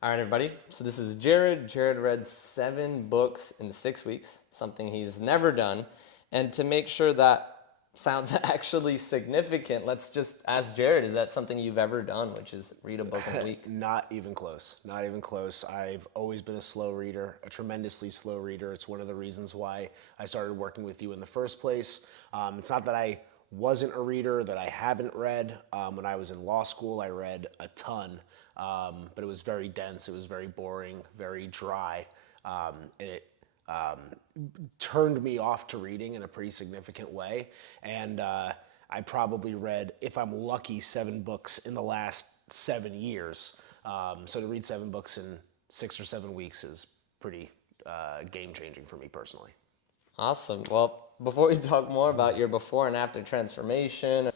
All right, everybody. So this is Jared. Jared read 7 books in 6 weeks, something he's never done. And to make sure that sounds actually significant, let's just ask Jared, is that something you've ever done, which is read a book in a week? Not even close. Not even close. I've always been a slow reader, a tremendously slow reader. It's one of the reasons why I started working with you in the first place. It's not that I wasn't a reader, that I haven't read. When I was in law school, I read a ton, but it was very dense. It was very boring, very dry. It turned me off to reading in a pretty significant way. And I probably read, if I'm lucky, 7 books in the last 7 years. So to read 7 books in 6 or 7 weeks is pretty game changing for me personally. Awesome. Well, before we talk more about your before and after transformation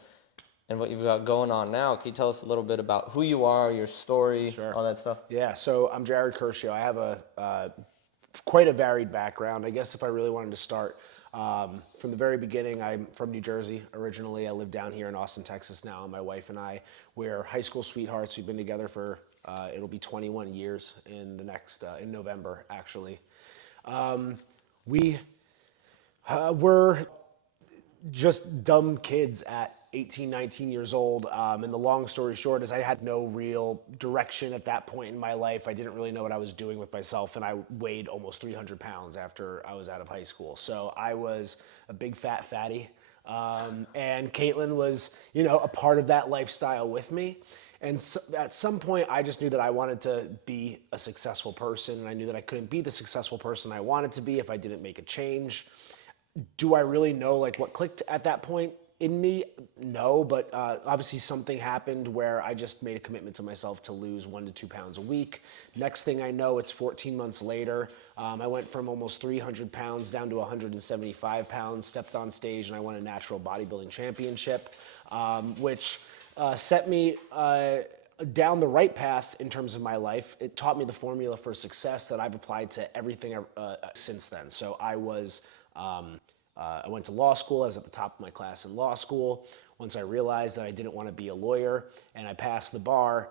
and what you've got going on now, can you tell us a little bit about who you are, your story, all that stuff? Yeah, so I'm Jared Kershio. I have quite a varied background. I guess if I really wanted to start from the very beginning, I'm from New Jersey originally. I live down here in Austin, Texas now. My wife and I, we're high school sweethearts. We've been together for it'll be 21 years in the next in November actually. We were just dumb kids at 18, 19 years old. And the long story short is I had no real direction at that point in my life. I didn't really know what I was doing with myself, and I weighed almost 300 pounds after I was out of high school. So I was a big fat fatty. And Caitlin was, a part of that lifestyle with me. And so at some point, I just knew that I wanted to be a successful person, and I knew that I couldn't be the successful person I wanted to be if I didn't make a change. Do I really know like what clicked at that point in me? No, but obviously something happened where I just made a commitment to myself to lose 1 to 2 pounds a week. Next thing I know, it's 14 months later. I went from almost 300 pounds down to 175 pounds, stepped on stage, and I won a natural bodybuilding championship, which set me down the right path in terms of my life. It taught me the formula for success that I've applied to everything since then. So I went to law school. I was at the top of my class in law school. Once I realized that I didn't want to be a lawyer and I passed the bar,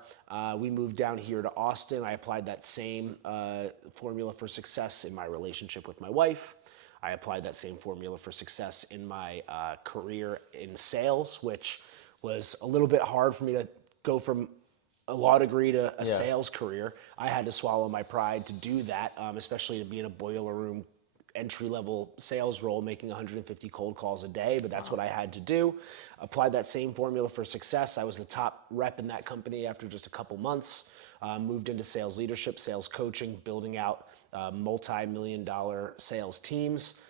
we moved down here to Austin. I applied that same formula for success in my relationship with my wife. I applied that same formula for success in my career in sales, which was a little bit hard for me to go from a law degree to a sales career. I had to swallow my pride to do that, especially to be in a boiler room entry-level sales role making 150 cold calls a day, but that's what I had to do. Applied that same formula for success. I was the top rep in that company after just a couple months. Moved into sales leadership, sales coaching, building out multi-million-dollar sales teams,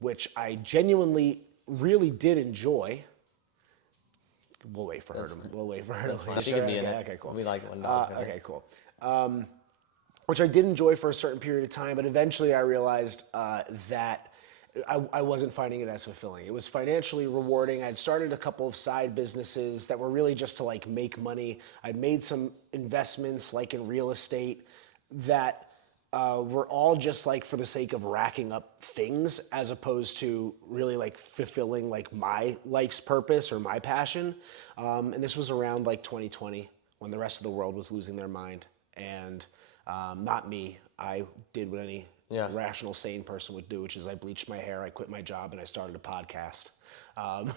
which I genuinely really did enjoy. We'll wait for her to. We'll wait for her to. Fine. She can be in it. Okay, cool. We like when dogs are in it. Okay, cool. Which I did enjoy for a certain period of time, but eventually I realized that I wasn't finding it as fulfilling. It was financially rewarding. I'd started a couple of side businesses that were really just to like make money. I'd made some investments like in real estate that were all just like for the sake of racking up things as opposed to really like fulfilling like my life's purpose or my passion. And this was around like 2020 when the rest of the world was losing their mind. And not me. I did what any rational, sane person would do, which is I bleached my hair, I quit my job, and I started a podcast.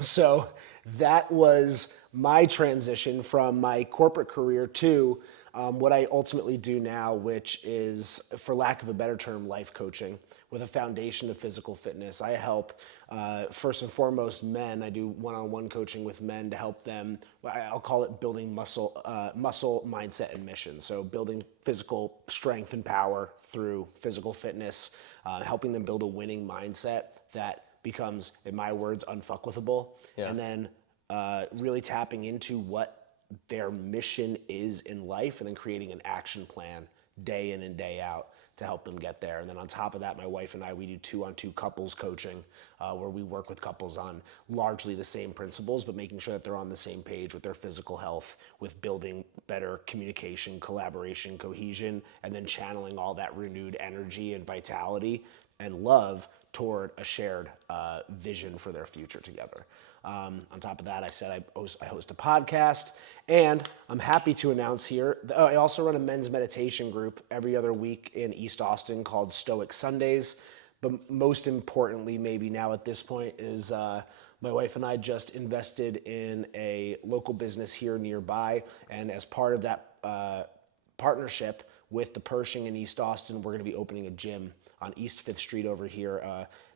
So that was my transition from my corporate career to what I ultimately do now, which is, for lack of a better term, life coaching with a foundation of physical fitness. I help, first and foremost, men. I do one-on-one coaching with men to help them. I'll call it building muscle, mindset, and mission. So building physical strength and power through physical fitness, helping them build a winning mindset that becomes, in my words, unfuckwithable, and then really tapping into what their mission is in life and then creating an action plan day in and day out to help them get there. And then on top of that, my wife and I, we do 2-on-2 couples coaching where we work with couples on largely the same principles, but making sure that they're on the same page with their physical health, with building better communication, collaboration, cohesion, and then channeling all that renewed energy and vitality and love toward a shared vision for their future together. On top of that, I said I host a podcast, and I'm happy to announce here, I also run a men's meditation group every other week in East Austin called Stoic Sundays. But most importantly, maybe now at this point, is my wife and I just invested in a local business here nearby. And as part of that partnership with the Pershing in East Austin, we're going to be opening a gym on East 5th Street over here.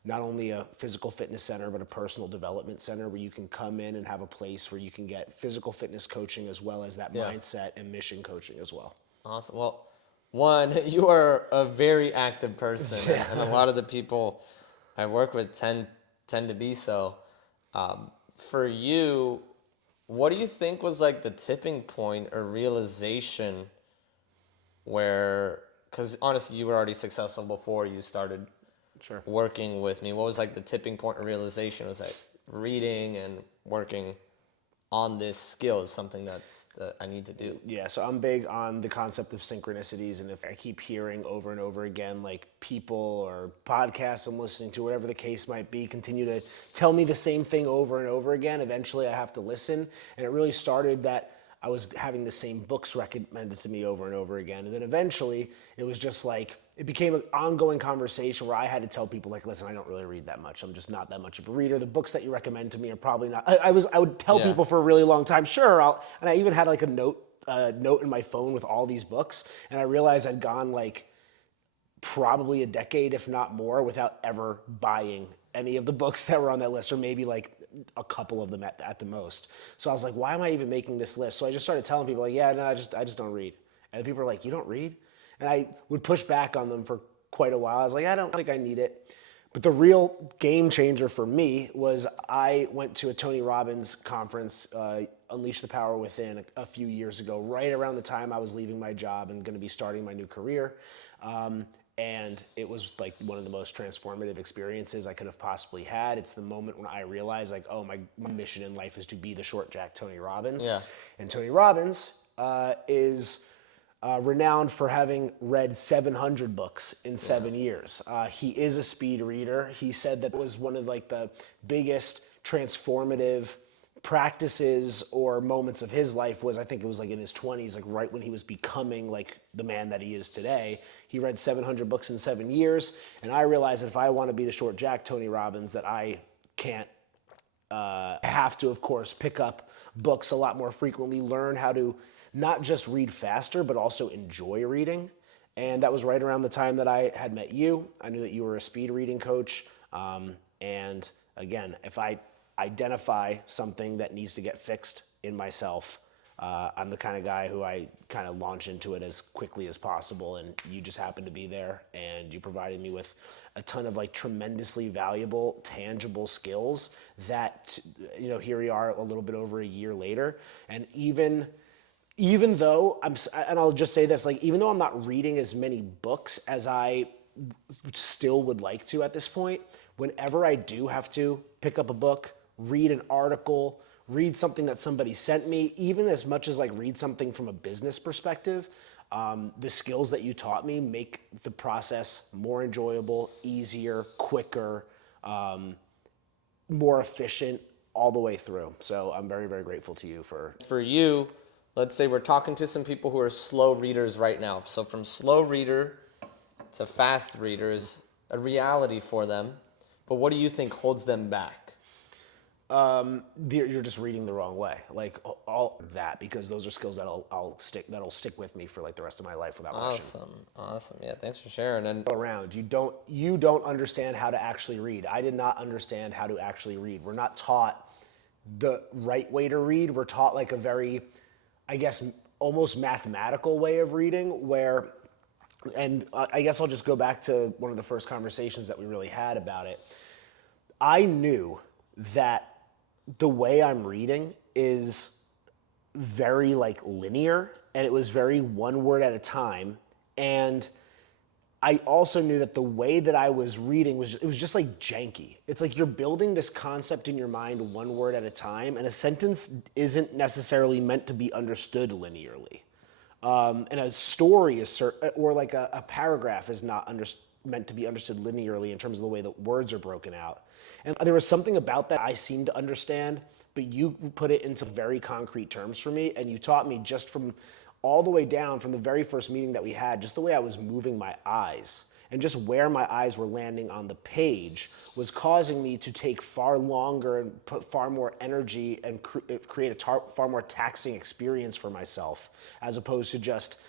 Not only a physical fitness center, but a personal development center where you can come in and have a place where you can get physical fitness coaching as well as that mindset and mission coaching as well. Awesome. Well, one, you are a very active person, and a lot of the people I work with tend to be so. For you, what do you think was like the tipping point or realization where, because honestly, you were already successful before you started working with me. What was like the tipping point or realization? Was like reading and working on this skill is something that I need to do. Yeah, so I'm big on the concept of synchronicities, and if I keep hearing over and over again, like people or podcasts I'm listening to, whatever the case might be, continue to tell me the same thing over and over again, eventually I have to listen. And it really started that I was having the same books recommended to me over and over again. And then eventually it was just like, it became an ongoing conversation where I had to tell people like, listen, I don't really read that much. I'm just not that much of a reader. The books that you recommend to me are probably not, I would tell people for a really long time, sure, and I even had like a note in my phone with all these books. And I realized I'd gone like probably a decade, if not more, without ever buying any of the books that were on that list, or maybe like a couple of them at the most. So I was like, why am I even making this list? So I just started telling people like, yeah, no, I just don't read. And people are like, you don't read? And I would push back on them for quite a while. I was like, I don't think I need it. But the real game changer for me was I went to a Tony Robbins conference, Unleash the Power Within, a few years ago, right around the time I was leaving my job and going to be starting my new career. And it was like one of the most transformative experiences I could have possibly had. It's the moment when I realized like, oh, my mission in life is to be the short jack Tony Robbins. Yeah. And Tony Robbins is renowned for having read 700 books in 7 years. He is a speed reader. He said that was one of like the biggest transformative practices or moments of his life was, I think it was like in his 20s, like right when he was becoming like the man that he is today. He read 700 books in 7 years. And I realized that if I want to be the short jack Tony Robbins, that I can't have to, of course, pick up books a lot more frequently, learn how to not just read faster, but also enjoy reading. And that was right around the time that I had met you. I knew that you were a speed reading coach. And again, if I identify something that needs to get fixed in myself, I'm the kind of guy who I kind of launch into it as quickly as possible. And you just happened to be there, and you provided me with a ton of like tremendously valuable, tangible skills that, you know, here we are a little bit over a year later. And even though and I'll just say this, like, even though I'm not reading as many books as I still would like to at this point, whenever I do have to pick up a book, read an article, read something that somebody sent me, even as much as like read something from a business perspective, the skills that you taught me make the process more enjoyable, easier, quicker, more efficient all the way through. So I'm very, very grateful to you for... For you, let's say we're talking to some people who are slow readers right now. So from slow reader to fast reader is a reality for them. But what do you think holds them back? You're just reading the wrong way, like all of that, because those are skills that'll stick with me for like the rest of my life without question. Awesome. Yeah, thanks for sharing. And Around you don't understand how to actually read. I did not understand how to actually read. We're not taught the right way to read. We're taught like a very, I guess, almost mathematical way of reading where, and I guess I'll just go back to one of the first conversations that we really had about it. I knew that the way I'm reading is very like linear, and it was very one word at a time. And I also knew that the way that I was reading was just like janky. It's like you're building this concept in your mind one word at a time, and a sentence isn't necessarily meant to be understood linearly. And a story is or like a paragraph is not meant to be understood linearly in terms of the way that words are broken out. And there was something about that I seemed to understand, but you put it into very concrete terms for me, and you taught me just from all the way down from the very first meeting that we had, just the way I was moving my eyes and just where my eyes were landing on the page was causing me to take far longer and put far more energy and create a far more taxing experience for myself, as opposed to just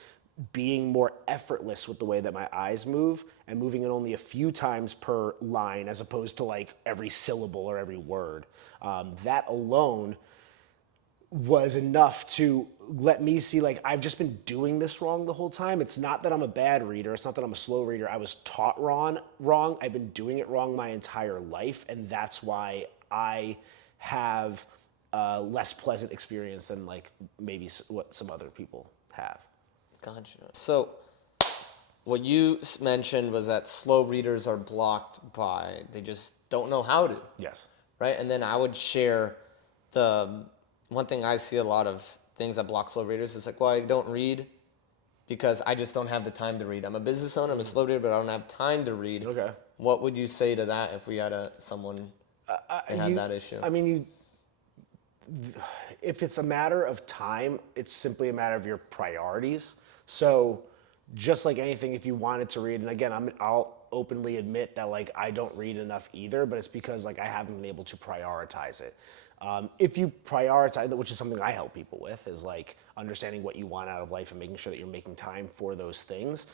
being more effortless with the way that my eyes move and moving it only a few times per line as opposed to like every syllable or every word. That alone was enough to let me see, like, I've just been doing this wrong the whole time. It's not that I'm a bad reader. It's not that I'm a slow reader. I was taught wrong. I've been doing it wrong my entire life. And that's why I have a less pleasant experience than like maybe what some other people have. Gotcha. So what you mentioned was that slow readers are blocked by, they just don't know how to. Yes. Right? And then I would share the one thing I see a lot of things that block slow readers is like, well, I don't read because I just don't have the time to read. I'm a business owner, I'm a slow reader, but I don't have time to read. Okay. What would you say to that if we had someone that had that issue? I mean, if it's a matter of time, it's simply a matter of your priorities. So just like anything, if you wanted to read, and again, I'll openly admit that like I don't read enough either, but it's because like I haven't been able to prioritize it. If you prioritize, which is something I help people with, is like understanding what you want out of life and making sure that you're making time for those things.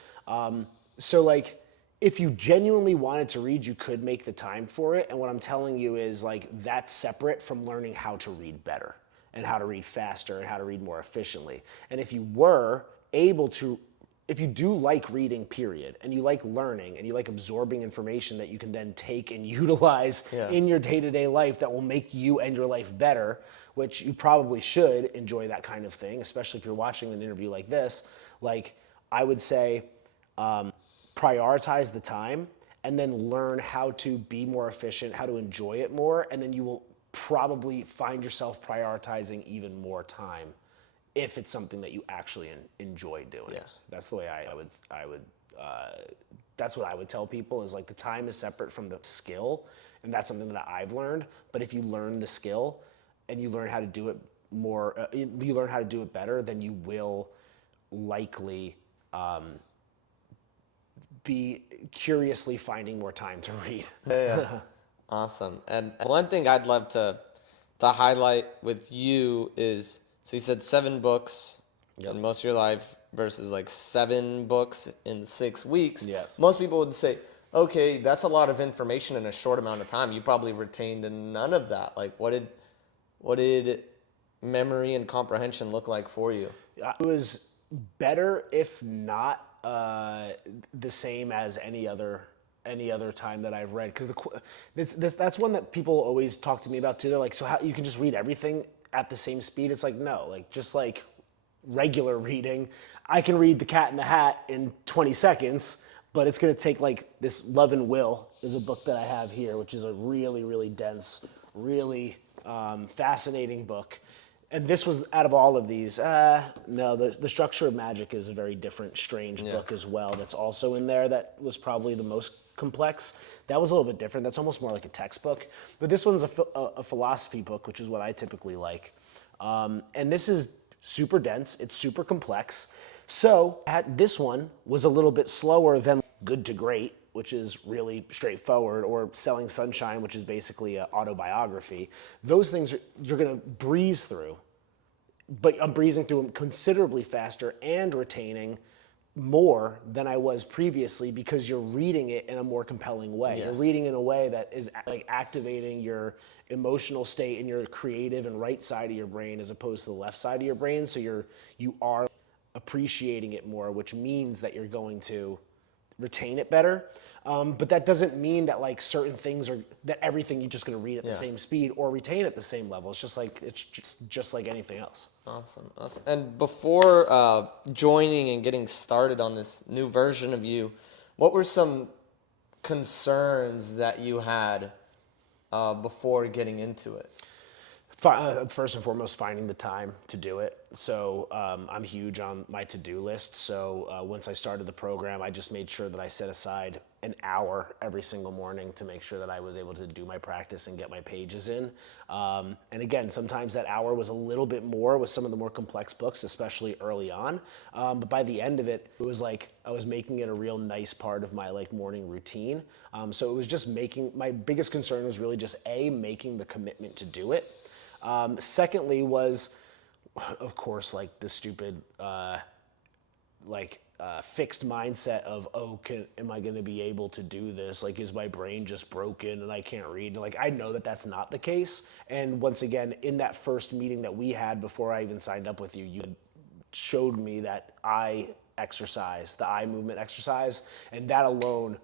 So like, if you genuinely wanted to read, you could make the time for it. And what I'm telling you is like, that's separate from learning how to read better and how to read faster and how to read more efficiently. And if you were able to, if you do like reading, period, and you like learning and you like absorbing information that you can then take and utilize in your day-to-day life that will make you and your life better, which you probably should enjoy that kind of thing, especially if you're watching an interview like this, like I would say, prioritize the time and then learn how to be more efficient, how to enjoy it more, and then you will probably find yourself prioritizing even more time if it's something that you actually enjoy doing. Yeah. That's the way I would that's what I would tell people is like the time is separate from the skill, and that's something that I've learned. But if you learn the skill and you learn how to do it more, you learn how to do it better, then you will likely be curiously finding more time to read. Yeah. Awesome. And one thing I'd love to highlight with you is, so you said 7 books in most of your life versus like 7 books in 6 weeks. Yes. Most people would say, okay, that's a lot of information in a short amount of time. You probably retained none of that. Like, what did memory and comprehension look like for you? It was better, if not the same as any other time that I've read. Because that's one that people always talk to me about too. They're like, so how you can just read everything at the same speed? It's like, no, like just like regular reading, I can read The Cat in the Hat in 20 seconds, but it's going to take like this Love and Will is a book that I have here, which is a really, really dense, really fascinating book. And this was, out of all of these, no, the Structure of Magic is a very different, strange book as well that's also in there that was probably the most complex. That was a little bit different. That's almost more like a textbook. But this one's a philosophy book, which is what I typically like. And this is super dense. It's super complex. So this one was a little bit slower than Good to Great, which is really straightforward, or Selling Sunshine, which is basically an autobiography. Those things you're going to breeze through, but I'm breezing through them considerably faster and retaining more than I was previously because you're reading it in a more compelling way. Yes. You're reading in a way that is like activating your emotional state in your creative and right side of your brain as opposed to the left side of your brain. So you are appreciating it more, which means that you're going to retain it better. But that doesn't mean that like certain things that everything you're just going to read at the same speed or retain at the same level. It's just like anything else. Awesome. And before joining and getting started on this new version of you, what were some concerns that you had before getting into it? First and foremost, finding the time to do it. So I'm huge on my to-do list. So once I started the program, I just made sure that I set aside an hour every single morning to make sure that I was able to do my practice and get my pages in. And again, sometimes that hour was a little bit more with some of the more complex books, especially early on. But by the end of it, it was like I was making it a real nice part of my like morning routine. So it was just my biggest concern was really just making the commitment to do it. Secondly was, of course, like the stupid, fixed mindset of, am I going to be able to do this? Like, is my brain just broken and I can't read? Like, I know that that's not the case. And once again, in that first meeting that we had before I even signed up with you, you showed me that eye exercise, the eye movement exercise, and that alone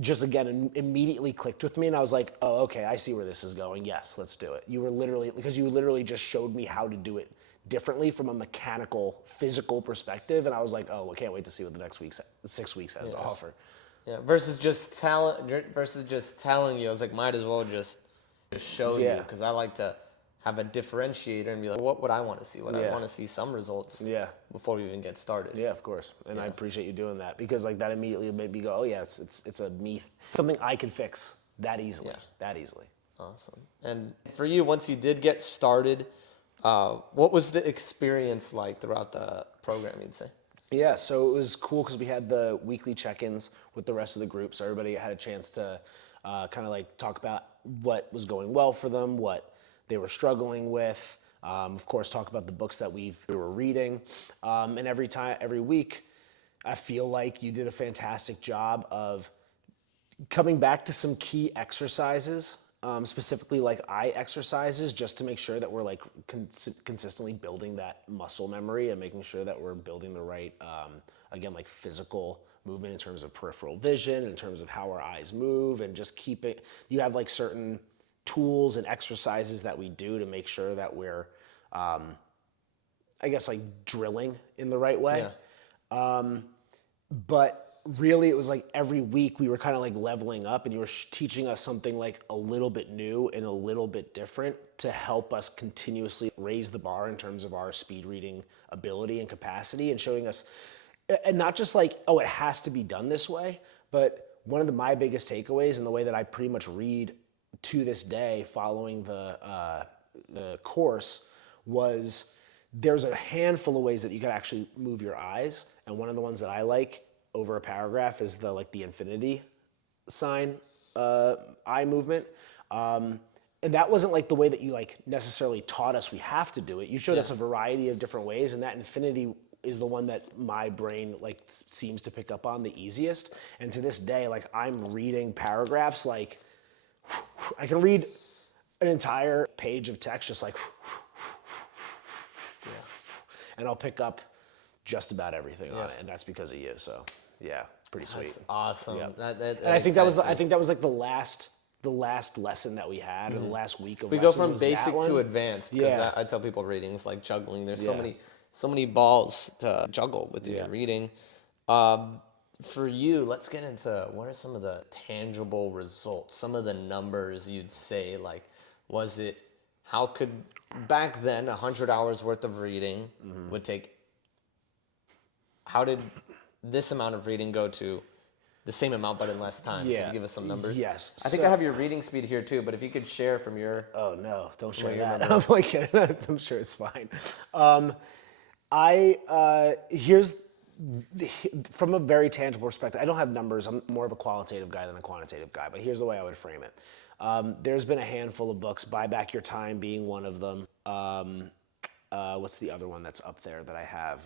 just again immediately clicked with me, and I was like, oh, okay, I see where this is going. Yes, let's do it. You literally just showed me how to do it differently from a mechanical, physical perspective, and I was like, oh, I can't wait to see what the next 6 weeks has to offer. Yeah, versus just telling you. I was like, might as well just show you, because I like to have a differentiator and be like, what would I want to see? I want to see some results before we even get started. Yeah, of course. And I appreciate you doing that, because like that immediately made me go, oh yeah, it's something I can fix that easily. Awesome. And for you, once you did get started, what was the experience like throughout the program, you'd say? Yeah, so it was cool because we had the weekly check-ins with the rest of the group, so everybody had a chance to kind of like talk about what was going well for them, what they were struggling with. Of course, talk about the books that we were reading, and every week, I feel like you did a fantastic job of coming back to some key exercises, specifically like eye exercises, just to make sure that we're like consistently building that muscle memory and making sure that we're building the right, again, like physical movement in terms of peripheral vision, in terms of how our eyes move, and just you have like certain tools and exercises that we do to make sure that we're, I guess, like drilling in the right way. But really, it was like every week we were kind of like leveling up, and you were teaching us something like a little bit new and a little bit different to help us continuously raise the bar in terms of our speed reading ability and capacity, and showing us, and not just like, oh, it has to be done this way, but one of my biggest takeaways, and the way that I pretty much read to this day following the course, was there's a handful of ways that you can actually move your eyes, and one of the ones that I like over a paragraph is the infinity sign eye movement. And that wasn't like the way that you like necessarily taught us we have to do it. You showed us a variety of different ways, and that infinity is the one that my brain like seems to pick up on the easiest. And to this day, like I'm reading paragraphs, like I can read an entire page of text just like, and I'll pick up just about everything on it, and that's because of you. So yeah, pretty sweet. That's awesome. Yeah. That And I think that was like the last lesson that we had, or the last week of we lessons. go from was basic that to one. advanced, because I tell people reading's like juggling. There's so many balls to juggle with your reading. For you, let's get into what are some of the tangible results, some of the numbers you'd say, like, how could, back then, 100 hours worth of reading would take, how did this amount of reading go to the same amount but in less time? Can you give us some numbers? Yes. I think I have your reading speed here too, but if you could share from your... Oh no, don't share your that. I'm like, I'm sure it's fine. Here's from a very tangible perspective. I don't have numbers. I'm more of a qualitative guy than a quantitative guy, but here's the way I would frame it. There's been a handful of books, Buy Back Your Time being one of them. What's the other one that's up there that I have?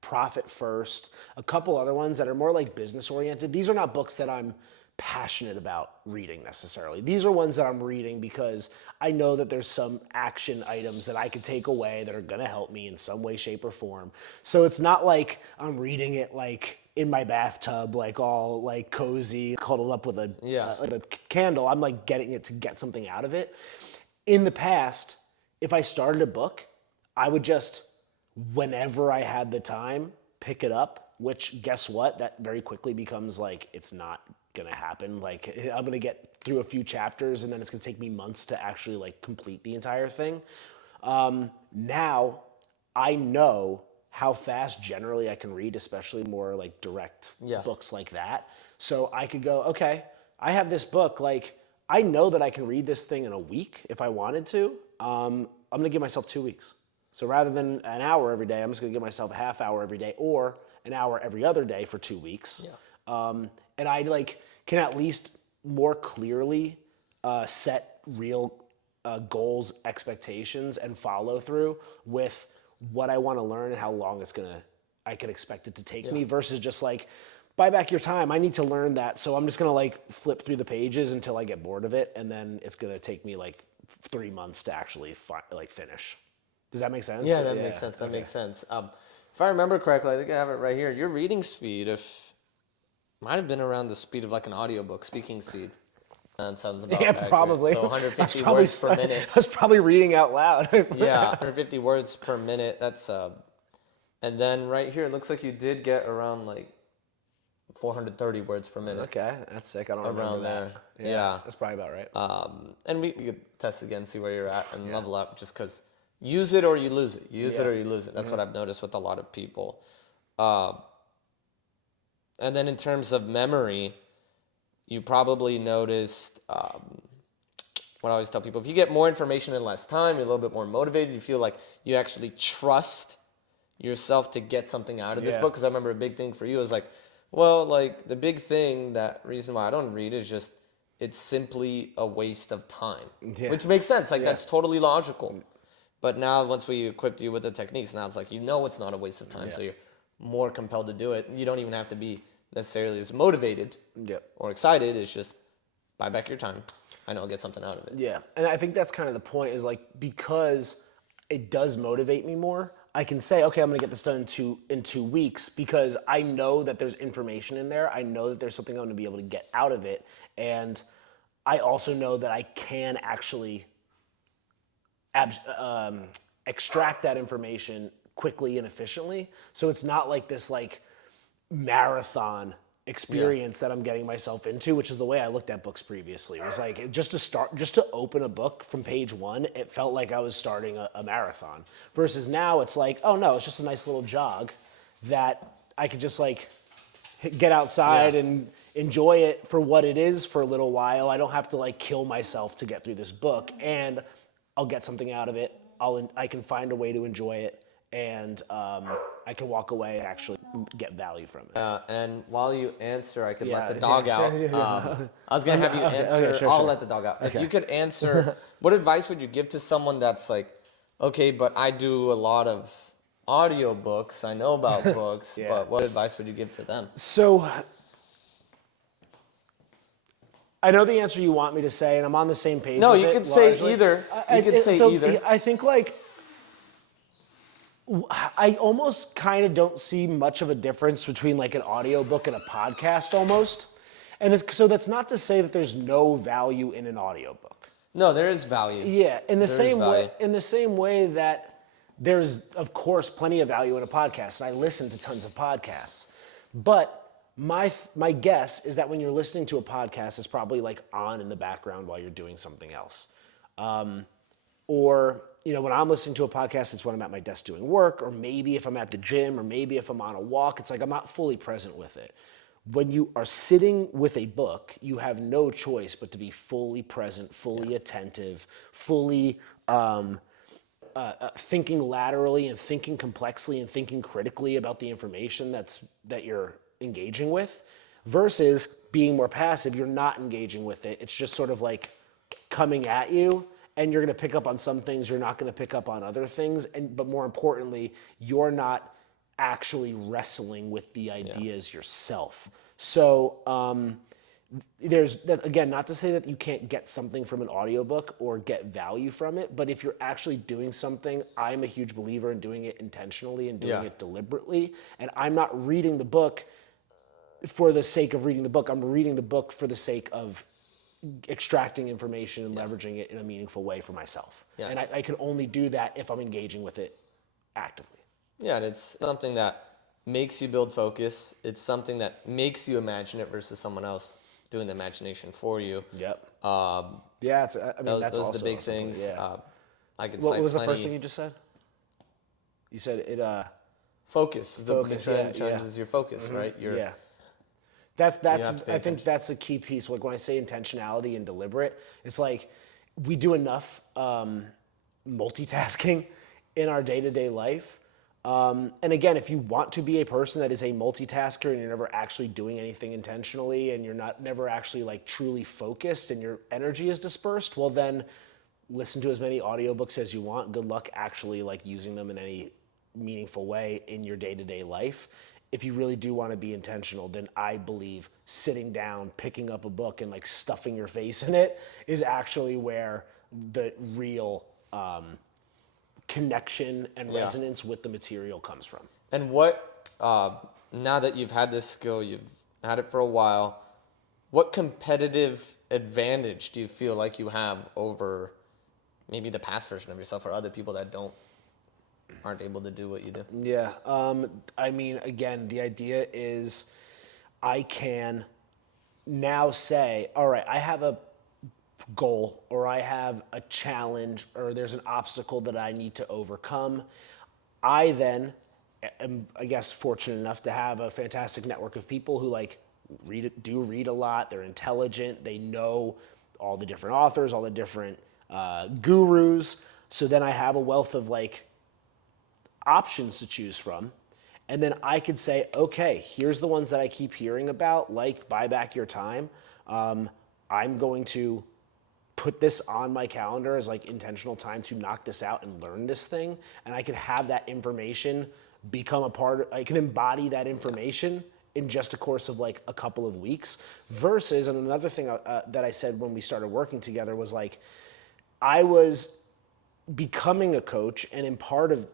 Profit First, a couple other ones that are more like business oriented. These are not books that I'm passionate about reading necessarily. These are ones that I'm reading because I know that there's some action items that I could take away that are gonna help me in some way, shape, or form. So it's not like I'm reading it like in my bathtub, like all like cozy, cuddled up with a candle. I'm like getting it to get something out of it. In the past, if I started a book, I would just, whenever I had the time, pick it up, which guess what? That very quickly becomes like, it's not gonna happen. Like I'm gonna get through a few chapters and then it's gonna take me months to actually like complete the entire thing. Now I know how fast generally I can read, especially more like direct Yeah. books like that. So I could go, okay, I have this book. Like I know that I can read this thing in a week if I wanted to. I'm gonna give myself 2 weeks. So rather than an hour every day, I'm just gonna give myself a half hour every day or an hour every other day for 2 weeks. Yeah. And I like can at least more clearly set real goals, expectations, and follow through with what I want to learn and how long I can expect it to take me versus just like buy back your time. I need to learn that, so I'm just gonna like flip through the pages until I get bored of it, and then it's gonna take me like 3 months to actually finish. Does that make sense? Yeah, that makes sense. That makes sense. If I remember correctly, I think I have it right here. Your reading speed, might have been around the speed of like an audiobook, speaking speed. That sounds about Yeah, accurate. probably. So 150 words per minute. I was probably reading out loud. Yeah, 150 words per minute. That's and then right here, it looks like you did get around like 430 words per minute. Okay, that's sick. I don't remember Around that. there. Yeah. That's probably about right. And we could test again, see where you're at, and level up. Just because use it or you lose it. Use it or you lose it. That's what I've noticed with a lot of people. And then in terms of memory, you probably noticed what I always tell people: if you get more information in less time, you're a little bit more motivated. You feel like you actually trust yourself to get something out of this Yeah. book. Because I remember a big thing for you was like, well, like the big thing, that reason why I don't read is just it's simply a waste of time, which makes sense. Like that's totally logical. But now once we equipped you with the techniques, now it's like you know it's not a waste of time, so you're more compelled to do it. You don't even have to be necessarily as motivated or excited. It's just buy back your time. I know I'll get something out of it. Yeah, and I think that's kind of the point is like because it does motivate me more, I can say, okay, I'm gonna get this done in 2 weeks because I know that there's information in there. I know that there's something I'm gonna be able to get out of it, and I also know that I can actually extract that information quickly and efficiently. So it's not like this like marathon experience that I'm getting myself into, which is the way I looked at books previously. It was like just to open a book from page one, it felt like I was starting a marathon. Versus now it's like, oh no, it's just a nice little jog that I could just like get outside and enjoy it for what it is for a little while. I don't have to like kill myself to get through this book, and I'll get something out of it. I can find a way to enjoy it, and I can walk away and actually get value from it. And while you answer, I could let the Yeah, dog yeah, out. sure. I was gonna have you answer. sure, I'll sure. let the dog out. If you could answer, what advice would you give to someone that's like, okay, but I do a lot of audiobooks. I know about books, but what advice would you give to them? So I know the answer you want me to say, and I'm on the same page. No, with you it could say largely. either. You could say either. I think like I almost kind of don't see much of a difference between like an audiobook and a podcast almost. And so that's not to say that there's no value in an audiobook. No, there is value. Yeah, in the There is same way value. in the same way that there's of course plenty of value in a podcast, and I listen to tons of podcasts. But my guess is that when you're listening to a podcast, it's probably like on in the background while you're doing something else. Or, you know, when I'm listening to a podcast, it's when I'm at my desk doing work, or maybe if I'm at the gym, or maybe if I'm on a walk, it's like I'm not fully present with it. When you are sitting with a book, you have no choice but to be fully present, fully attentive, fully thinking laterally and thinking complexly and thinking critically about the information that you're engaging with, versus being more passive. You're not engaging with it. It's just sort of like coming at you, and you're going to pick up on some things, you're not going to pick up on other things, but more importantly, you're not actually wrestling with the ideas yourself. So there's again, not to say that you can't get something from an audiobook or get value from it, but if you're actually doing something, I'm a huge believer in doing it intentionally and doing it deliberately. And I'm not reading the book for the sake of reading the book. I'm reading the book for the sake of extracting information and leveraging it in a meaningful way for myself. And I can only do that if I'm engaging with it actively. Yeah, and it's something that makes you build focus. It's something that makes you imagine it versus someone else. doing the imagination for you. Yep. Um, Yeah, I mean, that's those are also the big something, things. yeah. I could What cite was the plenty. first thing you just said? You said it, Focus. The main focus, challenge yeah. is your focus, right? Yeah. You have to pay I think attention. that's a key piece. Like when I say intentionality and deliberate, it's like we do enough multitasking in our day-to-day life. And again, if you want to be a person that is a multitasker and you're never actually doing anything intentionally and you're never actually like truly focused and your energy is dispersed, well then listen to as many audiobooks as you want. Good luck actually like using them in any meaningful way in your day-to-day life. If you really do want to be intentional, then I believe sitting down, picking up a book and like stuffing your face in it is actually where the real connection and Yeah. resonance with the material comes from. And what, now that you've had this skill, you've had it for a while, what competitive advantage do you feel like you have over maybe the past version of yourself or other people that aren't able to do what you do? Yeah. I mean, again, the idea is I can now say, all right, I have a goal or I have a challenge or there's an obstacle that I need to overcome. I then am, I guess, fortunate enough to have a fantastic network of people who like read a lot. They're intelligent. They know all the different authors, all the different gurus. So then I have a wealth of like options to choose from. And then I could say, okay, here's the ones that I keep hearing about, like Buy Back Your Time. I'm going to put this on my calendar as like intentional time to knock this out and learn this thing. And I can have that information become a part of, I can embody that information in just a course of like a couple of weeks. Versus, and another thing that I said when we started working together was like, I was becoming a coach, and in part of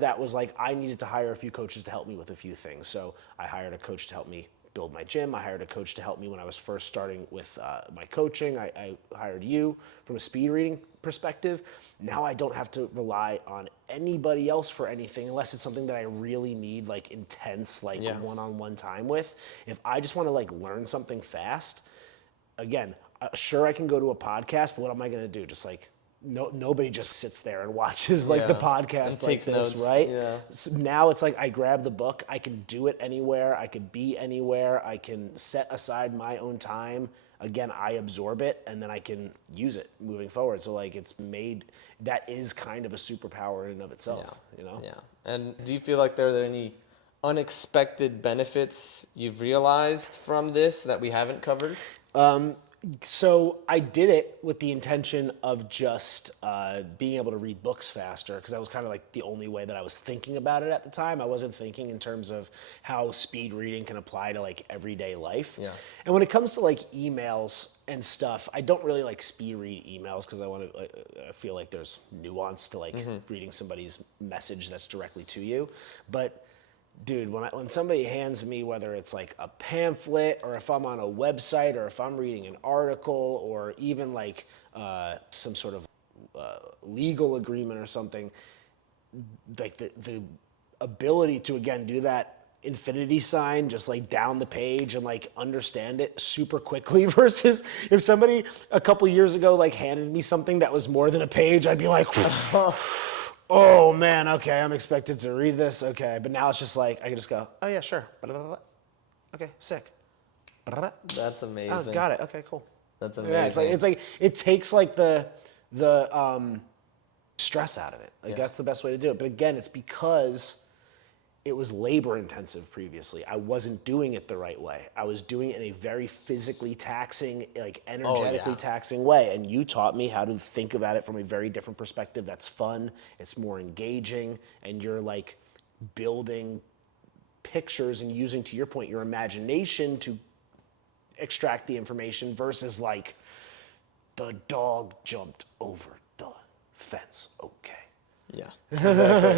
that was like I needed to hire a few coaches to help me with a few things. So I hired a coach to help me build my gym. I hired a coach to help me when I was first starting with my coaching. I hired you from a speed reading perspective. Now I don't have to rely on anybody else for anything unless it's something that I really need like intense like one-on-one time with. If I just want to like learn something fast, again, sure I can go to a podcast, but what am I going to do? Just like nobody just sits there and watches like the Yeah. podcast And like takes this, notes. right? Yeah. So now it's like I grab the book, I can do it anywhere, I could be anywhere, I can set aside my own time. Again, I absorb it and then I can use it moving forward. So like it's made, that is kind of a superpower in and of itself, you know? Yeah. And do you feel like there are any unexpected benefits you've realized from this that we haven't covered? So I did it with the intention of just being able to read books faster because that was kind of like the only way that I was thinking about it at the time. I wasn't thinking in terms of how speed reading can apply to like everyday life. Yeah. And when it comes to like emails and stuff, I don't really like speed read emails because I feel like there's nuance to like reading somebody's message that's directly to you. But dude, when somebody hands me, whether it's like a pamphlet or if I'm on a website or if I'm reading an article or even like some sort of legal agreement or something, like the ability to again do that infinity sign just like down the page and like understand it super quickly versus if somebody a couple years ago like handed me something that was more than a page, I'd be like, oh man, okay, I'm expected to read this, okay. But now it's just like, I can just go, oh yeah, sure. Okay, sick. That's Oh, amazing. got it, okay, cool. That's Yeah, amazing. it's like, it takes like the stress out of it. Like that's the best way to do it. But again, it's because it was labor intensive previously. I wasn't doing it the right way. I was doing it in a very physically taxing, like energetically taxing way. And you taught me how to think about it from a very different perspective. That's fun. It's more engaging. And you're like building pictures and using, to your point, your imagination to extract the information versus like the dog jumped over the fence. Okay. Yeah. Exactly.